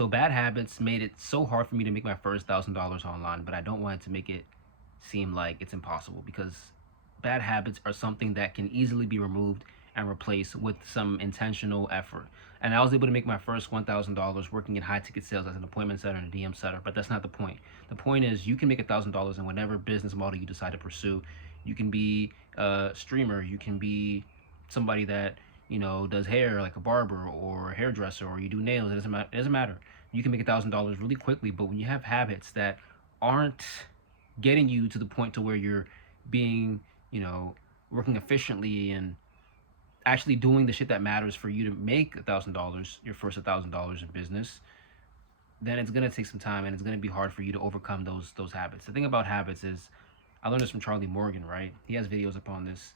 So bad habits made it so hard for me to make my first $1,000 online, but I don't want to make it seem like it's impossible because bad habits are something that can easily be removed and replaced with some intentional effort. And I was able to make my first $1,000 working in high ticket sales as an appointment setter and a DM setter, but that's not the point. The point is you can make $1,000 in whatever business model you decide to pursue. You can be a streamer, you can be somebody that does hair like a barber or a hairdresser, or you do nails. It doesn't matter. You can make $1,000 really quickly, but when you have habits that aren't getting you to the point to where you're being working efficiently and actually doing the shit that matters for you to make $1,000, your first $1,000 in business, then it's gonna take some time and it's gonna be hard for you to overcome those habits. The thing about habits is, I learned this from Charlie Morgan, right? He has videos upon this.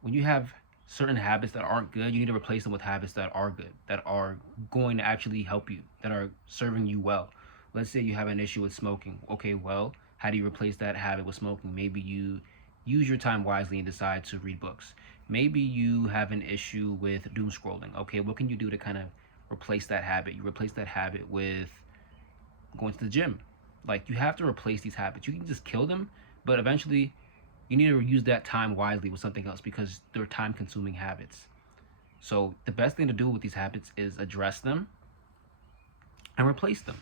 When you have certain habits that aren't good, you need to replace them with habits that are good, that are going to actually help you, that are serving you well. Let's say you have an issue with smoking. Okay, well, how do you replace that habit with smoking? Maybe you use your time wisely and decide to read books. Maybe you have an issue with doom scrolling. Okay, what can you do to kind of replace that habit? You replace that habit with going to the gym. Like, you have to replace these habits. You can just kill them, but eventually you need to use that time wisely with something else because they're time consuming habits. So the best thing to do with these habits is address them and replace them.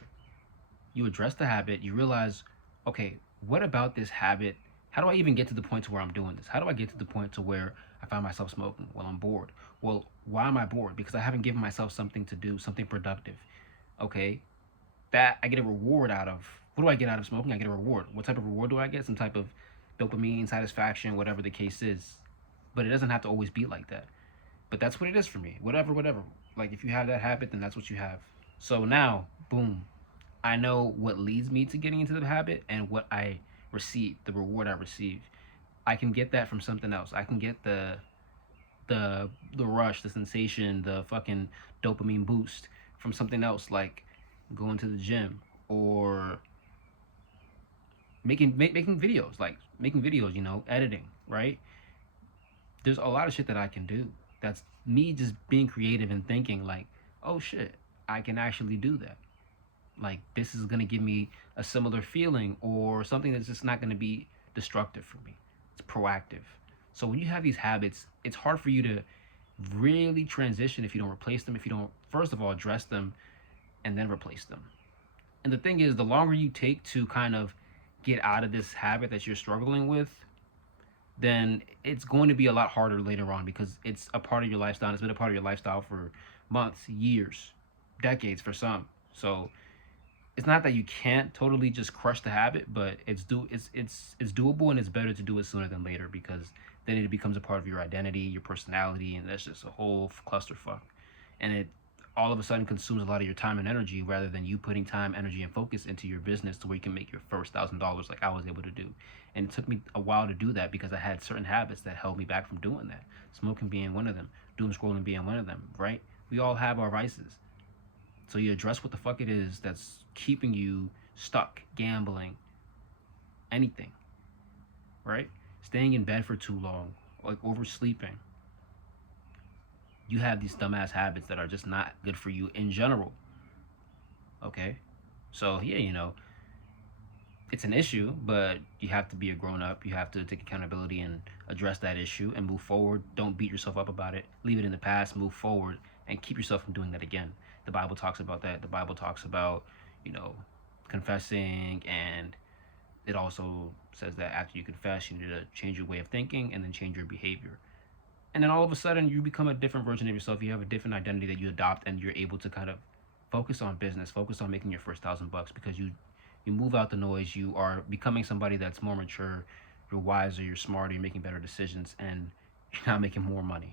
You address the habit, you realize, okay, what about this habit? How do I even get to the point to where I'm doing this? How do I get to the point to where I find myself smoking? Well, I'm bored. Well, why am I bored? Because I haven't given myself something to do, something productive. Okay, that I get a reward out of. What do I get out of smoking? I get a reward. What type of reward do I get? Some type of dopamine, satisfaction, whatever the case is. But it doesn't have to always be like that. But that's what it is for me. Whatever. Like, if you have that habit, then that's what you have. So now, boom, I know what leads me to getting into the habit and what I receive, the reward I receive. I can get that from something else. I can get the rush, the sensation, the fucking dopamine boost from something else, like going to the gym or making videos, like making videos, editing, right? There's a lot of shit that I can do. That's me just being creative and thinking like, oh shit, I can actually do that. Like, this is gonna give me a similar feeling or something that's just not gonna be destructive for me. It's proactive. So when you have these habits, it's hard for you to really transition if you don't replace them, if you don't first of all address them and then replace them. And the thing is, the longer you take to kind of get out of this habit that you're struggling with, then it's going to be a lot harder later on because it's a part of your lifestyle. It's been a part of your lifestyle for months, years, decades for some. So it's not that you can't totally just crush the habit, but it's doable, and it's better to do it sooner than later because then it becomes a part of your identity, your personality, and that's just a whole clusterfuck. And it all of a sudden consumes a lot of your time and energy rather than you putting time, energy, and focus into your business to where you can make your first $1,000 like I was able to do. And it took me a while to do that because I had certain habits that held me back from doing that. Smoking being one of them, doom scrolling being one of them, right? We all have our vices. So you address what the fuck it is that's keeping you stuck, gambling, anything, right? Staying in bed for too long, like oversleeping. You have these dumbass habits that are just not good for you in general. Okay? So yeah, it's an issue, but you have to be a grown up. You have to take accountability and address that issue and move forward. Don't beat yourself up about it. Leave it in the past, move forward, and keep yourself from doing that again. The Bible talks about that. The Bible talks about, confessing, and it also says that after you confess, you need to change your way of thinking and then change your behavior. And then all of a sudden, you become a different version of yourself. You have a different identity that you adopt, and you're able to kind of focus on business, focus on making your first $1,000 because you move out the noise. You are becoming somebody that's more mature. You're wiser. You're smarter. You're making better decisions, and you're not making more money.